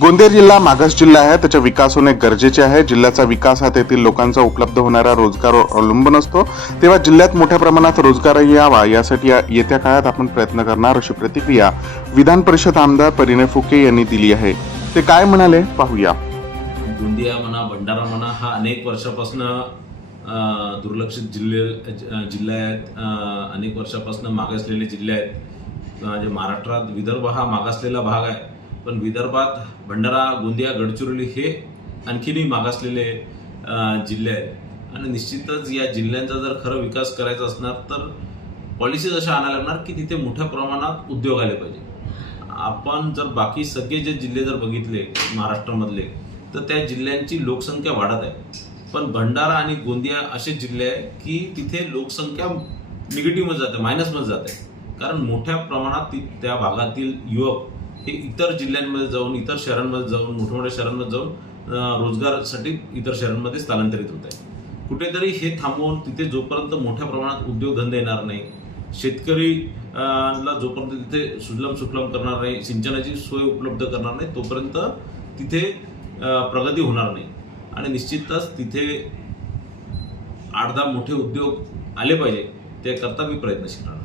गोंदिया जिल्हा मागास जिल्हा आहे. त्याचा विकास होणे गरजेचे आहे. जिल्ह्याचा विकास हा तेथील लोकांचा उपलब्ध होणारा रोजगारावर अवलंबून असतो. तेव्हा जिल्ह्यात मोठ्या प्रमाणात रोजगारही यावा यासाठी येत्या काळात आपण प्रयत्न करणार अशी प्रतिक्रिया विधान परिषद आमदार परिणय फुके यांनी दिली आहे. ते काय म्हणाले? पाहूया. गोंदिया म्हणा भंडारा म्हणा हा अनेक वर्षापासून दुर्लक्षित जिल्हे जिल्हा जिल्हे आहेत अनेक वर्षापासून मागासलेले जिल्हे आहेत. म्हणजे महाराष्ट्रात विदर्भ हा मागासलेला भाग आहे. पण विदर्भात भंडारा गोंदिया गडचिरोली हे आणखीनही मागासलेले जिल्हे आहेत. आणि निश्चितच या जिल्ह्यांचा जर खरं विकास करायचा असणार तर पॉलिसीज अशा आणायला लागणार की तिथे मोठ्या प्रमाणात उद्योग आले पाहिजे. आपण जर बाकी सगळे जे जिल्हे जर बघितले महाराष्ट्रामधले तर त्या जिल्ह्यांची लोकसंख्या वाढत आहे. पण भंडारा आणि गोंदिया असे जिल्हे आहे की तिथे लोकसंख्या निगेटिव्हमध्ये जाते मायनसमध्ये जाते. कारण मोठ्या प्रमाणात ती त्या भागातील युवक हे इतर जिल्ह्यांमध्ये जाऊन इतर शहरांमध्ये जाऊन मोठ्या मोठ्या शहरांमध्ये जाऊन रोजगारसाठी रोजगारासाठी इतर शहरांमध्ये स्थलांतरित होत आहे कुठेतरी हे थांबवून तिथे जोपर्यंत मोठ्या प्रमाणात उद्योगधंदे येणार नाही शेतकरी ला जोपर्यंत तिथे सुजलम सुफलम करणार नाही सिंचनाची सोय उपलब्ध करणार नाही तोपर्यंत तिथे प्रगती होणार नाही. आणि निश्चितच तिथे आठ दहा मोठे उद्योग आले पाहिजे त्याकरता मी प्रयत्नशील राहणार.